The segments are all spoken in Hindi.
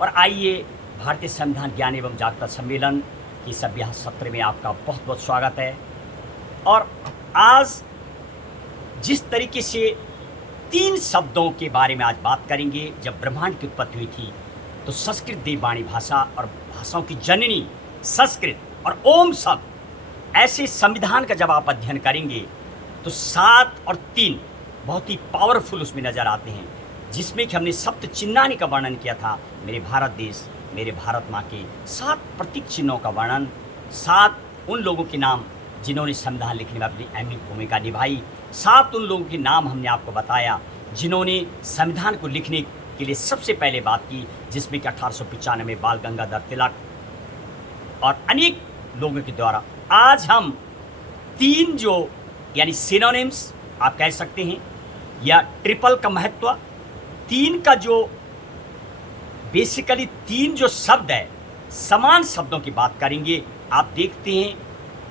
और आइए भारतीय संविधान ज्ञान एवं जागरूकता सम्मेलन की इस अभ्यास सत्र में आपका बहुत बहुत स्वागत है। और आज जिस तरीके से 3 शब्दों के बारे में आज बात करेंगे, जब ब्रह्मांड की उत्पत्ति हुई थी तो संस्कृत देववाणी भाषा और भाषाओं की जननी संस्कृत और ओम शब्द, ऐसे संविधान का जब आप अध्ययन करेंगे तो 7 और 3 बहुत ही पावरफुल उसमें नज़र आते हैं, जिसमें कि हमने सप्त चिन्हानी का वर्णन किया था। मेरे भारत देश, मेरे भारत माँ के 7 प्रतीक चिन्हों का वर्णन, 7 उन लोगों के नाम जिन्होंने संविधान लिखने में अपनी अहम भूमिका निभाई, 7 उन लोगों के नाम हमने आपको बताया जिन्होंने संविधान को लिखने के लिए सबसे पहले बात की, जिसमें कि 1895 में बाल गंगाधर तिलक और अनेक लोगों के द्वारा। आज हम 3 जो यानी सिनोनिम्स आप कह सकते हैं, या ट्रिपल का महत्व, 3 का जो बेसिकली 3 जो शब्द है, समान शब्दों की बात करेंगे। आप देखते हैं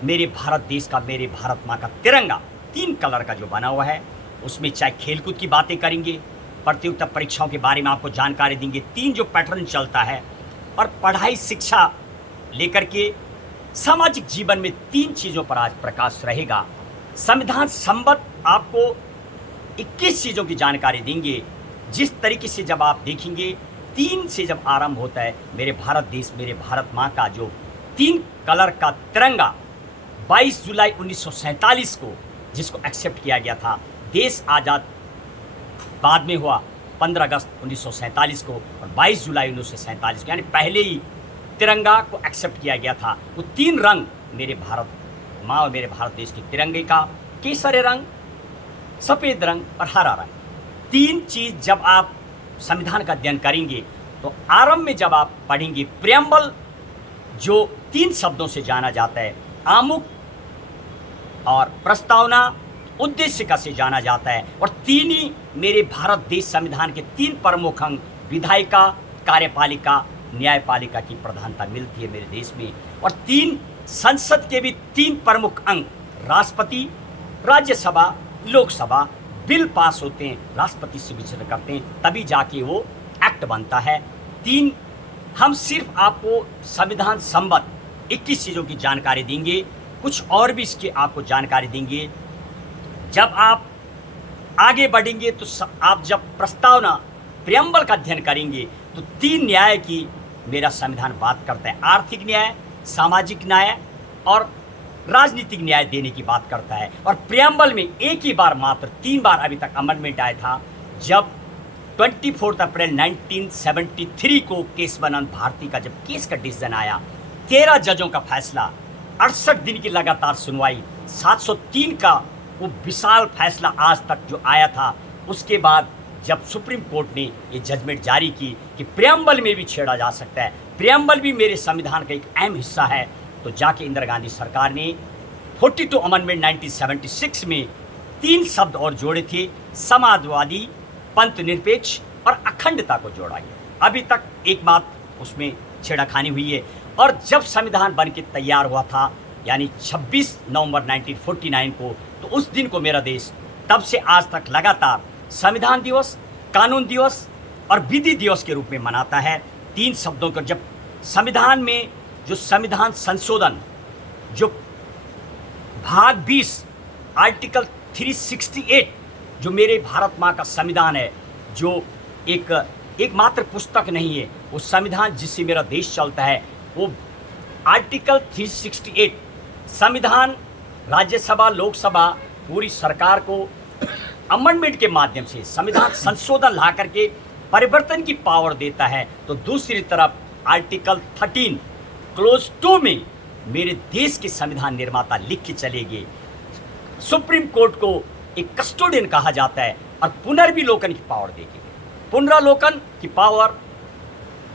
मेरे भारत देश का, मेरे भारत माँ का तिरंगा 3 कलर का जो बना हुआ है, उसमें चाहे खेलकूद की बातें करेंगे, प्रतियोगिता परीक्षाओं के बारे में आपको जानकारी देंगे, 3 जो पैटर्न चलता है, और पढ़ाई शिक्षा लेकर के सामाजिक जीवन में 3 चीज़ों पर आज प्रकाश रहेगा। संविधान संबद्ध आपको 21 चीज़ों की जानकारी देंगे, जिस तरीके से जब आप देखेंगे 3 से जब आरंभ होता है, मेरे भारत देश, मेरे भारत माँ का जो 3 कलर का तिरंगा 22 जुलाई 1947 को जिसको एक्सेप्ट किया गया था, देश आज़ाद बाद में हुआ 15 अगस्त 1947 को, और 22 जुलाई 1947 को, यानी पहले ही तिरंगा को एक्सेप्ट किया गया था। वो 3 रंग मेरे भारत माँ और मेरे भारत देश के तिरंगे का, केसरी रंग, सफ़ेद रंग और हरा रंग, 3 चीज़ जब आप संविधान का अध्ययन करेंगे तो आरंभ में जब आप पढ़ेंगे प्रियम्बल, जो 3 शब्दों से जाना जाता है, आमुख और प्रस्तावना, उद्देशिका से जाना जाता है, और 3 ही मेरे भारत देश संविधान के 3 प्रमुख अंग, विधायिका, कार्यपालिका, न्यायपालिका की प्रधानता मिलती है मेरे देश में। और 3 संसद के भी 3 प्रमुख अंग, राष्ट्रपति, राज्यसभा, लोकसभा, बिल पास होते हैं, राष्ट्रपति से विचार करते हैं, तभी जाके वो एक्ट बनता है। 3 हम सिर्फ आपको संविधान संबद्ध 21 चीज़ों की जानकारी देंगे, कुछ और भी इसकी आपको जानकारी देंगे। जब आप आगे बढ़ेंगे तो आप जब प्रस्तावना प्रियम्बल का अध्ययन करेंगे तो 3 न्याय की मेरा संविधान बात करता है, आर्थिक न्याय, सामाजिक न्याय और राजनीतिक न्याय देने की बात करता है। और प्रियम्बल में एक ही बार मात्र 3 बार अभी तक अमेंडमेंट आया था, जब 24 अप्रैल 1973 को केशवानंद भारती का जब केस का डिसीजन आया, 13 जजों का फैसला, 68 दिन की लगातार सुनवाई, 703 का वो विशाल फैसला आज तक जो आया था, उसके बाद जब सुप्रीम कोर्ट ने ये जजमेंट जारी की कि प्रियम्बल में भी छेड़ा जा सकता है, प्रियम्बल भी मेरे संविधान का एक अहम हिस्सा है, तो जाके इंदिरा गांधी सरकार ने 42 अमेंडमेंट 1976 में 3 शब्द और जोड़े थे, समाजवादी, पंथ निरपेक्ष और अखंडता को जोड़ा गया। अभी तक एक बात उसमें छेड़खानी हुई है। और जब संविधान बन के तैयार हुआ था, यानी 26 नवंबर 1949 को, तो उस दिन को मेरा देश तब से आज तक लगातार संविधान दिवस, कानून दिवस और विधि दिवस के रूप में मनाता है। 3 शब्दों को जब संविधान में जो संविधान संशोधन जो भाग 20 आर्टिकल 368 जो मेरे भारत माँ का संविधान है, जो एक मात्र पुस्तक नहीं है, वो संविधान जिससे मेरा देश चलता है, वो आर्टिकल 368 संविधान राज्यसभा, लोकसभा, पूरी सरकार को अमेंडमेंट के माध्यम से संविधान संशोधन ला करके परिवर्तन की पावर देता है। तो दूसरी तरफ आर्टिकल 13 क्लोज 2 में मेरे देश के संविधान निर्माता लिख के चले गए, सुप्रीम कोर्ट को एक कस्टोडियन कहा जाता है, और पुनर्विलोकन की पावर देगी, पुनरावलोकन की पावर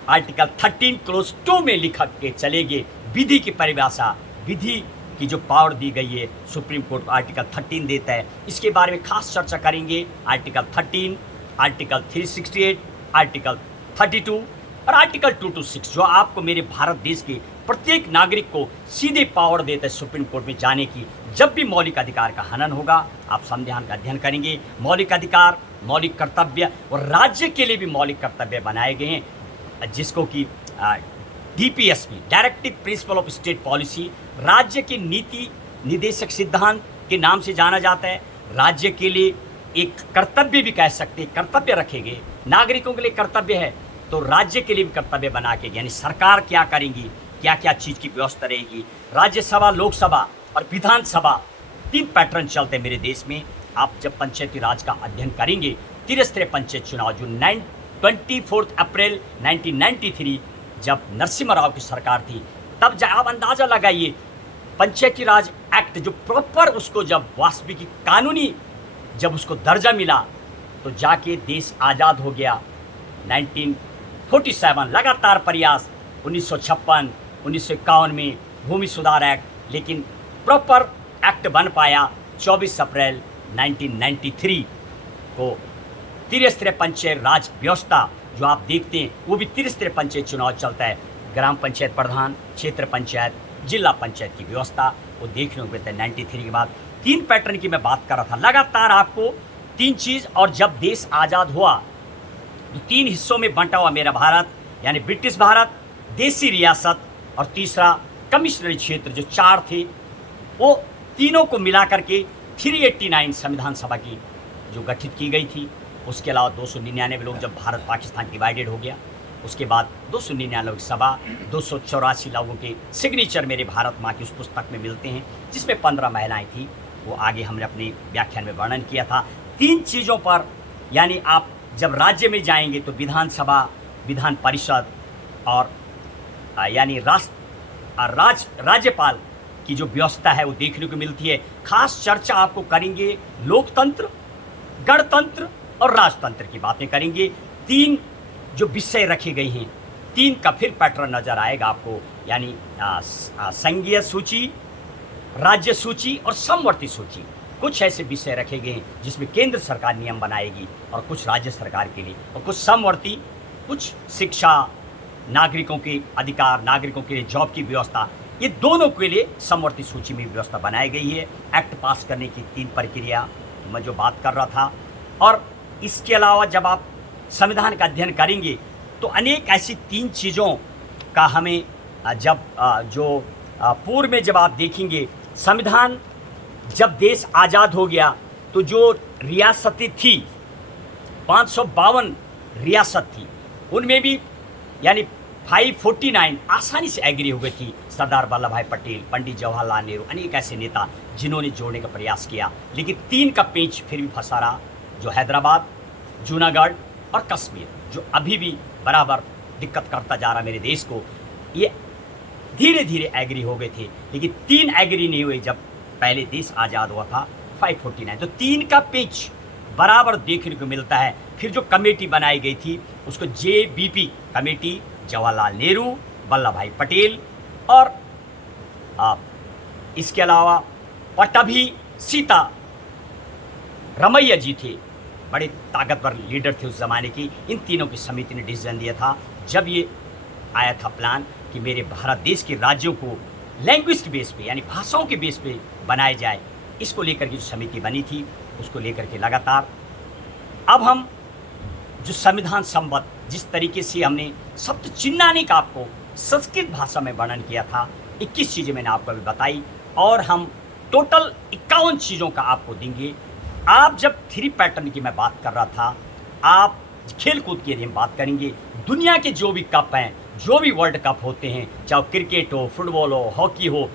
आर्टिकल 13 क्लोज 2 में लिखा के चले गए। विधि की परिभाषा, विधि की जो पावर दी गई है, सुप्रीम कोर्ट आर्टिकल 13 देता है। इसके बारे में खास चर्चा करेंगे। आर्टिकल 13, आर्टिकल 368, आर्टिकल 32 और आर्टिकल 226, जो आपको मेरे भारत देश के प्रत्येक नागरिक को सीधे पावर देता है सुप्रीम कोर्ट में जाने की। जब भी मौलिक अधिकार का हनन होगा, आप संविधान का अध्ययन करेंगे। मौलिक अधिकार, मौलिक कर्तव्य और राज्य के लिए भी मौलिक कर्तव्य बनाए गए हैं। जिसको कि DPSP, directive principle of state policy, राज्य की नीति निदेशक सिद्धांत के नाम से जाना जाता है। राज्य के लिए एक कर्तव्य भी कह सकते हैं, कर्तव्य रखेंगे, नागरिकों के लिए कर्तव्य है तो राज्य के लिए भी कर्तव्य बना के, यानी सरकार क्या करेंगी, क्या क्या चीज़ की व्यवस्था रहेगी। राज्यसभा, लोकसभा और विधानसभा 3 पैटर्न चलते हैं मेरे देश में। आप जब पंचायती राज का अध्ययन करेंगे, त्रिस्तरीय पंचायत चुनाव जो 24 अप्रैल 1993 जब नरसिम्हा राव की सरकार थी, तब आप अंदाज़ा लगाइए पंचायती राज एक्ट जो प्रॉपर उसको जब वास्तविक कानूनी जब उसको दर्जा मिला तो जाके देश आज़ाद हो गया। 1947 लगातार प्रयास, 1956, 1951 में भूमि सुधार एक्ट, लेकिन प्रॉपर एक्ट बन पाया 24 अप्रैल 1993 को। त्रिस्तरीय पंचायत राज व्यवस्था जो आप देखते हैं वो भी त्रिस्तरीय पंचायत चुनाव चलता है। ग्राम पंचायत प्रधान, क्षेत्र पंचायत, जिला पंचायत की व्यवस्था वो देखने को मिलता है 93 के बाद। 3 पैटर्न की मैं बात कर रहा था, लगातार आपको 3 चीज़। और जब देश आज़ाद हुआ तो 3 हिस्सों में बंटा हुआ मेरा भारत, यानी ब्रिटिश भारत, देसी रियासत और तीसरा कमिश्नरी क्षेत्र, जो 4 थे, वो तीनों को मिला करके 389 संविधान सभा की जो गठित की गई थी। उसके अलावा 299 लोग, जब भारत पाकिस्तान डिवाइडेड हो गया उसके बाद 299 लोग सभा, 284 लोगों के सिग्नेचर मेरे भारत माँ की उस पुस्तक में मिलते हैं, जिसमें 15 महिलाएं थी। वो आगे हमने अपने व्याख्यान में वर्णन किया था। 3 चीज़ों पर, यानी आप जब राज्य में जाएंगे तो विधानसभा, विधान परिषद और यानी राज्यपाल की जो व्यवस्था है वो देखने को मिलती है। खास चर्चा आपको करेंगे लोकतंत्र, गणतंत्र और राजतंत्र की बातें करेंगे। 3 जो विषय रखे गए हैं, 3 का फिर पैटर्न नज़र आएगा आपको, यानी संघीय सूची, राज्य सूची और समवर्ती सूची। कुछ ऐसे विषय रखे गए हैं जिसमें केंद्र सरकार नियम बनाएगी और कुछ राज्य सरकार के लिए, और कुछ समवर्ती, कुछ शिक्षा, नागरिकों के अधिकार, नागरिकों के लिए जॉब की व्यवस्था, ये दोनों के लिए समवर्ती सूची में व्यवस्था बनाई गई है। एक्ट पास करने की 3 प्रक्रिया मैं जो बात कर रहा था। और इसके अलावा जब आप संविधान का अध्ययन करेंगे तो अनेक ऐसी 3 चीज़ों का हमें पूर्व में जब आप देखेंगे, संविधान जब देश आज़ाद हो गया तो जो रियासतें थी 552 रियासत थी, उनमें भी यानी 549 आसानी से एग्री हो गई थी। सरदार वल्लभ भाई पटेल, पंडित जवाहरलाल नेहरू, अनेक ऐसे नेता जिन्होंने जोड़ने का प्रयास किया, लेकिन 3 का पेंच फिर भी फंसा रहा, जो हैदराबाद, जूनागढ़ और कश्मीर, जो अभी भी बराबर दिक्कत करता जा रहा मेरे देश को। ये धीरे धीरे एग्री हो गए थे, लेकिन 3 एग्री नहीं हुए जब पहले देश आज़ाद हुआ था 549। तो 3 का पेंच बराबर देखने को मिलता है। फिर जो कमेटी बनाई गई थी उसको JBP कमेटी, जवाहरलाल नेहरू, वल्लभ भाई पटेल और इसके अलावा पट्टाभी सीता रमैया जी थे, बड़े ताकतवर लीडर थे उस ज़माने की। इन तीनों की समिति ने डिसीजन दिया था, जब ये आया था प्लान कि मेरे भारत देश के राज्यों को लैंग्वेज के बेस पे, यानी भाषाओं के बेस पे बनाया जाए। इसको लेकर के जो समिति बनी थी उसको लेकर के लगातार अब हम जो संविधान संबद्ध जिस तरीके से हमने शब्द चिन्हाने का आपको संस्कृत भाषा में वर्णन किया था, 21 चीज़ें मैंने आपको अभी बताई, और हम टोटल 51 चीज़ों का आपको देंगे। आप जब 3 पैटर्न की मैं बात कर रहा था, आप खेल कूद की यदि हम बात करेंगे, दुनिया के जो भी कप हैं, जो भी वर्ल्ड कप होते हैं, चाहे क्रिकेट हो, फुटबॉल हो, हॉकी हो,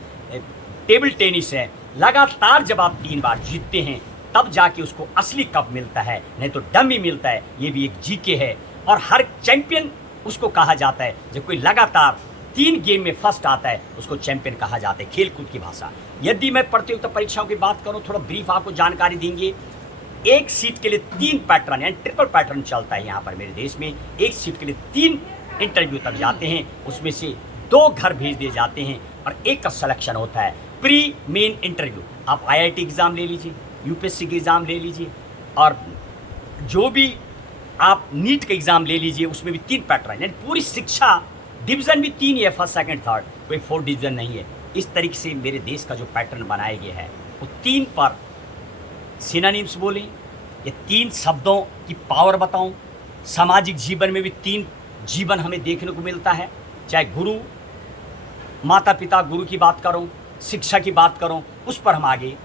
टेबल टेनिस है, लगातार जब आप 3 बार जीतते हैं तब जाके उसको असली कप मिलता है, नहीं तो डमी मिलता है। ये भी एक जीके है, और हर चैंपियन उसको कहा जाता है। जब कोई लगातार 3 गेम में फर्स्ट आता है उसको चैंपियन कहा जाता है, खेल कूद की भाषा। यदि मैं प्रतियोगिता परीक्षाओं की बात करूं, थोड़ा ब्रीफ आपको जानकारी देंगे। एक सीट के लिए 3 पैटर्न यानी ट्रिपल पैटर्न चलता है यहाँ पर मेरे देश में। एक सीट के लिए 3 इंटरव्यू तक जाते हैं, उसमें से 2 घर भेज दिए जाते हैं और एक का सिलेक्शन होता है। प्री मेन इंटरव्यू, आप IIT एग्ज़ाम ले लीजिए, UPSC के एग्ज़ाम ले लीजिए, और जो भी आप नीट का एग्ज़ाम ले लीजिए, उसमें भी 3 पैटर्न, यानी पूरी शिक्षा डिवीज़न भी 3 ही है, फर्स्ट सेकंड थर्ड, कोई 4th डिवीज़न नहीं है। इस तरीके से मेरे देश का जो पैटर्न बनाया गया है वो 3 पर सिनोनिम्स बोलें, ये 3 शब्दों की पावर बताऊं। सामाजिक जीवन में भी 3 जीवन हमें देखने को मिलता है, चाहे गुरु, माता पिता, गुरु की बात करूं, शिक्षा की बात करूं, उस पर हम आगे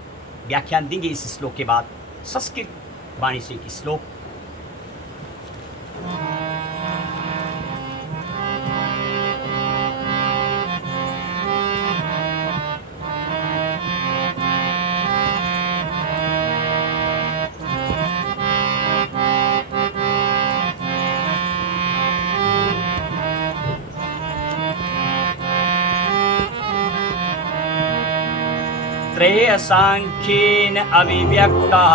व्याख्यान देंगे इस श्लोक के बाद। संस्कृत वाणी से एक श्लोक। त्रय सांख्येन अभिव्यक्तः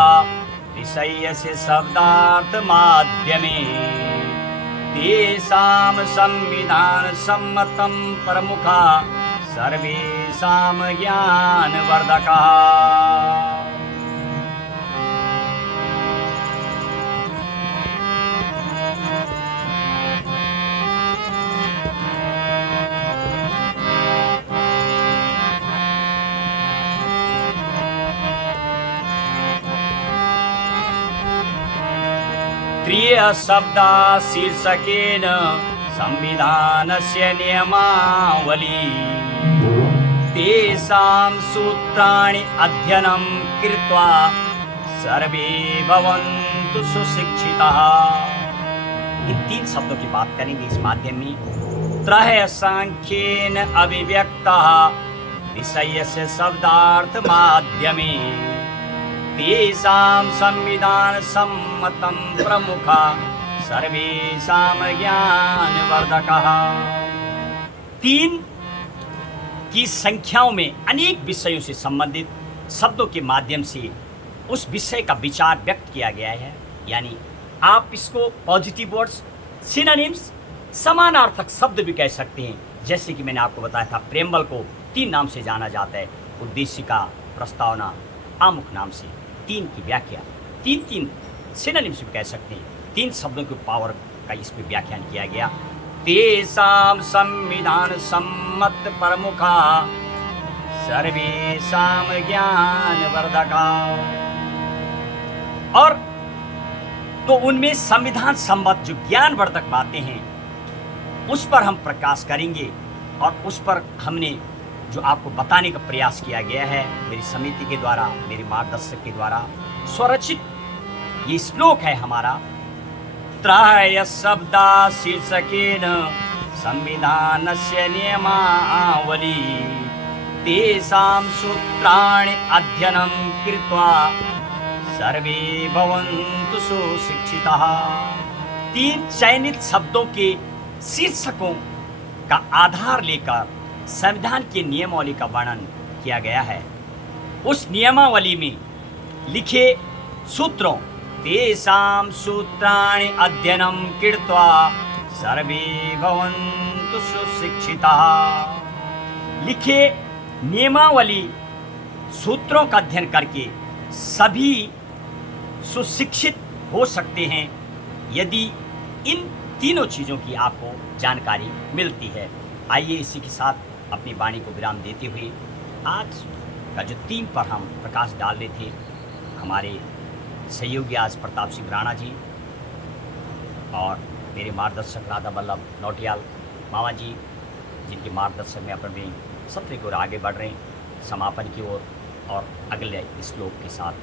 विषयस्य शब्दार्थ माध्यमे तेषां संविधान सम्मतं प्रमुखा सर्वेषां ज्ञानवर्धकः। क्रिय शब्दा शीर्षकेन संविधानस्य नियमावली तेषां सूत्राणि अध्ययनं कृत्वा सर्वे भवन्तु सुशिक्षिताः। इन 3 शब्दों की बात करेंगे इस माध्यम में। त्रय सांख्येन अभिव्यक्तः विषयस्य शब्दार्थ माध्यमे तेषां संविधान सम्मतं प्रमुखा सर्वेषां ज्ञानवर्धकः। 3 की संख्याओं में अनेक विषयों से संबंधित शब्दों के माध्यम से उस विषय का विचार व्यक्त किया गया है। यानी आप इसको पॉजिटिव वर्ड्स, सिनोनिम्स, समानार्थक शब्द भी कह सकते हैं। जैसे कि मैंने आपको बताया था, प्रेमबल को 3 नाम से जाना जाता है, उद्देशिका, प्रस्तावना, आमुख नाम से। 3 की व्याख्या, 3 सिनोनिम्स भी कह सकते हैं। 3 शब्दों के पावर का इस पर व्याख्यान किया गया। तेषां संविधान सम्मत प्रमुखा सर्वेषां ज्ञानवर्धका। और तो उनमें संविधान सम्मत जो ज्ञानवर्धक बातें हैं उस पर हम प्रकाश करेंगे, और उस पर हमने जो आपको बताने का प्रयास किया गया है मेरी समिति के द्वारा, मेरे मार्गदर्शक के द्वारा स्वरचित ये श्लोक है हमारा। त्रय शब्दा शीर्षकेन संविधानस्य नियमावली तेषां सूत्राणि अध्ययनं कृत्वा सर्वे भवन्तु सुशिक्षिताः। 3 चयनित शब्दों के शीर्षकों का आधार लेकर संविधान के नियमावली का वर्णन किया गया है। उस नियमावली में लिखे सूत्रों, तेषां सूत्राणि अध्ययनं कृत्वा सर्वे भवन्तु सुशिक्षिताः। लिखे नियमावली सूत्रों का अध्ययन करके सभी सुशिक्षित हो सकते हैं यदि इन तीनों चीज़ों की आपको जानकारी मिलती है। आइए इसी के साथ अपनी वाणी को विराम देते हुए आज का जो थीम पर हम प्रकाश डाल रहे थे, हमारे सहयोगी आज प्रताप सिंह राणा जी और मेरे मार्गदर्शक राधा वल्लभ नौटियाल मामा जी, जिनके मार्गदर्शन में अपने सत्र की ओर आगे बढ़ रहे हैं, समापन की ओर और अगले श्लोक के साथ